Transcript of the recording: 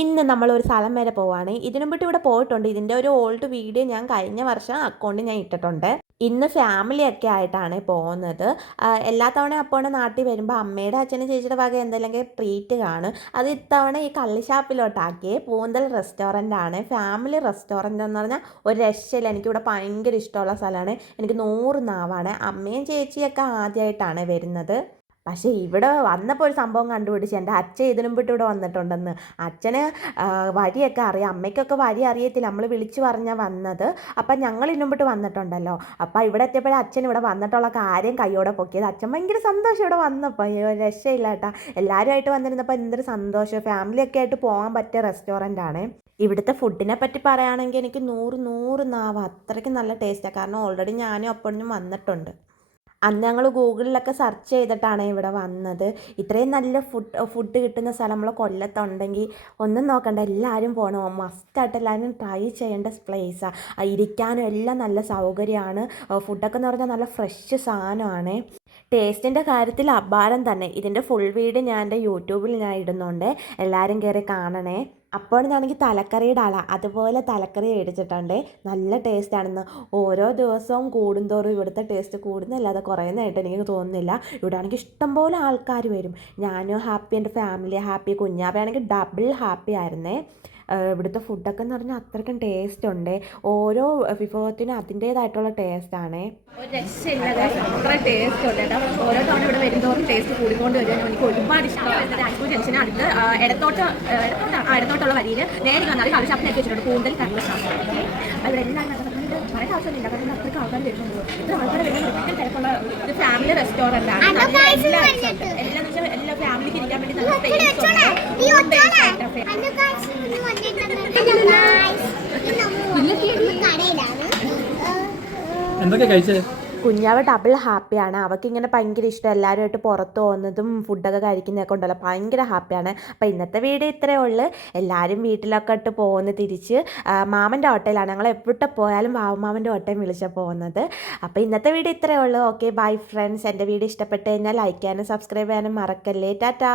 ഇന്ന് നമ്മളൊരു സ്ഥലം വരെ പോവാണ്. ഇതിനു മുമ്പ് ഇവിടെ പോയിട്ടുണ്ട്. ഇതിൻ്റെ ഒരു ഓൾഡ് വീഡിയോ ഞാൻ കഴിഞ്ഞ വർഷം അക്കൗണ്ടിൽ ഞാൻ ഇട്ടിട്ടുണ്ട്. ഇന്ന് ഫാമിലിയൊക്കെ ആയിട്ടാണ് പോകുന്നത്. എല്ലാ തവണയും അപ്പോണ് നാട്ടിൽ വരുമ്പോൾ അമ്മയുടെ അച്ഛനും ചേച്ചിയുടെ വക എന്തെങ്കിലും ട്രീറ്റ് കാണും. അത് ഇത്തവണ ഈ കള്ളിഷാപ്പിലോട്ടാക്കി പൂന്തൽ റെസ്റ്റോറൻ്റ് ആണ്. ഫാമിലി റെസ്റ്റോറൻ്റ് എന്ന് പറഞ്ഞാൽ ഒരു രക്ഷയില്ല. എനിക്കിവിടെ ഭയങ്കര ഇഷ്ടമുള്ള സ്ഥലമാണ്. എനിക്ക് 100 നാവാണ്. അമ്മയും ചേച്ചിയൊക്കെ ആദ്യമായിട്ടാണ് വരുന്നത്. പക്ഷേ ഇവിടെ വന്നപ്പോൾ ഒരു സംഭവം കണ്ടുപിടിച്ച് എൻ്റെ അച്ഛൻ ഇതിനു മുമ്പിട്ട് ഇവിടെ വന്നിട്ടുണ്ടെന്ന്. അച്ഛന് വഴിയൊക്കെ അറിയാം, അമ്മയ്ക്കൊക്കെ വഴി അറിയത്തില്ല, നമ്മൾ വിളിച്ചു പറഞ്ഞാൽ വന്നത്. അപ്പം ഞങ്ങൾ ഇതിനു മുമ്പിട്ട് വന്നിട്ടുണ്ടല്ലോ. അപ്പം ഇവിടെ എത്തിയപ്പോഴേ അച്ഛൻ ഇവിടെ വന്നിട്ടുള്ള കാര്യം കയ്യോടെ പൊക്കിയത്. അച്ഛൻ ഭയങ്കര സന്തോഷം ഇവിടെ വന്നപ്പോൾ. രക്ഷയില്ല കേട്ടോ. എല്ലാവരുമായിട്ട് വന്നിരുന്നപ്പോൾ എന്തൊരു സന്തോഷം. ഫാമിലിയൊക്കെ ആയിട്ട് പോകാൻ പറ്റിയ റെസ്റ്റോറൻ്റ് ആണ്. ഇവിടുത്തെ ഫുഡിനെ പറ്റി പറയുകയാണെങ്കിൽ എനിക്ക് 100 നാവ്, അത്രയ്ക്ക് നല്ല ടേസ്റ്റാണ്. കാരണം ഓൾറെഡി ഞാനും അപ്പോഴും വന്നിട്ടുണ്ട്. അന്ന് ഞങ്ങൾ ഗൂഗിളിലൊക്കെ സെർച്ച് ചെയ്തിട്ടാണ് ഇവിടെ വന്നത്. ഇത്രയും നല്ല ഫുഡ് കിട്ടുന്ന സ്ഥലം നമ്മൾ കൊല്ലത്തുണ്ടെങ്കിൽ ഒന്നും നോക്കണ്ട, എല്ലാവരും പോകണം. മസ്റ്റായിട്ട് എല്ലാവരും ട്രൈ ചെയ്യേണ്ട പ്ലേസാണ്. ഇരിക്കാനും എല്ലാം നല്ല സൗകര്യമാണ്. ഫുഡൊക്കെ എന്ന് പറഞ്ഞാൽ നല്ല ഫ്രഷ് സാധനമാണ്. ടേസ്റ്റിൻ്റെ കാര്യത്തിൽ അപാരം തന്നെ. ഇതിൻ്റെ ഫുൾ വീഡിയോ ഞാൻ എൻ്റെ യൂട്യൂബിൽ ഞാൻ ഇടുന്നുണ്ട്, എല്ലാവരും കയറി കാണണേ. അപ്പോഴാണെങ്കിൽ തലക്കറിയുടെ ആളാണ്. അതുപോലെ തലക്കറി മേടിച്ചിട്ടുണ്ട്. നല്ല ടേസ്റ്റാണെന്ന്. ഓരോ ദിവസവും കൂടുന്തോറും ഇവിടുത്തെ ടേസ്റ്റ് കൂടുന്നല്ലാതെ കുറയുന്നതായിട്ട് എനിക്ക് തോന്നുന്നില്ല. ഇവിടെ ആണെങ്കിൽ ഇഷ്ടംപോലെ ആൾക്കാർ വരും. ഞാനും ഹാപ്പി, എൻ്റെ ഫാമിലി ഹാപ്പി, കുഞ്ഞാവയാണെങ്കിൽ ഡബിൾ ഹാപ്പി ആയിരുന്നേ. ഇവിടുത്തെ ഫുഡൊക്കെ എന്ന് പറഞ്ഞാൽ അത്രയ്ക്കും ടേസ്റ്റ് ഉണ്ട്. ഓരോ വിഭവത്തിനും അതിൻ്റേതായിട്ടുള്ള ടേസ്റ്റാണ്. ഒരു രക്ഷയില്ല, അത്ര ടേസ്റ്റ് ഉണ്ട് കേട്ടോ. ഓരോ തവണ ഇവിടെ വരുന്നതോറും ടേസ്റ്റ് കൂടിക്കൊണ്ട് വരുന്നത് എനിക്ക് ഒരുപാട് ഇഷ്ടമാണ്. അഞ്ചു ജംഗ്ഷന് അടുത്ത് ഇടത്തോട്ടുള്ള വരിയിൽ നേരെ വന്നാൽ കള്ളുഷാപ്പിൽ എത്തി വെച്ചിട്ടുണ്ട്. കൂടുതൽ കള്ളുഷാപ്പ് അവിടെ എല്ലാം പറയാൻ ആവശ്യമില്ല. കാരണം അത്രയ്ക്ക് ആൾക്കാർ വരുന്നുള്ളൂ. ഇത്ര ആൾക്കാർ വരുന്നത് ഭയങ്കര തിരക്കുള്ള ഒരു ഫാമിലി റെസ്റ്റോറൻ്റ് ആണ്. എല്ലാം വെച്ചാൽ എല്ലാ ഫാമിലിക്ക് ഇരിക്കാൻ വേണ്ടി നല്ല സ്പേസ് ഉണ്ട്. എന്തൊക്കെ കഴിച്ചേ? കുഞ്ഞാവ് ഡബിൾ ഹാപ്പിയാണ്. അവൾക്കിങ്ങനെ ഭയങ്കര ഇഷ്ടം എല്ലാവരുമായിട്ട് പുറത്ത് പോകുന്നതും ഫുഡൊക്കെ കഴിക്കുന്നതൊക്കെ ഉണ്ടല്ലോ, ഭയങ്കര ഹാപ്പിയാണ്. അപ്പോൾ ഇന്നത്തെ വീഡിയോ ഇത്രയേ ഉള്ളൂ. എല്ലാവരും വീട്ടിലൊക്കെ ഇട്ട് പോകുന്ന തിരിച്ച് മാമൻ്റെ ഓട്ടോയിലാണ്. ഞങ്ങൾ എവിടെ പോയാലും മാമൻ്റെ ഓട്ടോയും വിളിച്ചാൽ പോകുന്നത്. അപ്പോൾ ഇന്നത്തെ വീഡിയോ ഇത്രയേ ഉള്ളൂ. Okay, bye friends. എൻ്റെ വീഡിയോ ഇഷ്ടപ്പെട്ട് കഴിഞ്ഞാൽ ലൈക്ക് ചെയ്യാനും സബ്സ്ക്രൈബ് ചെയ്യാനും മറക്കല്ലേ. ടാറ്റാ.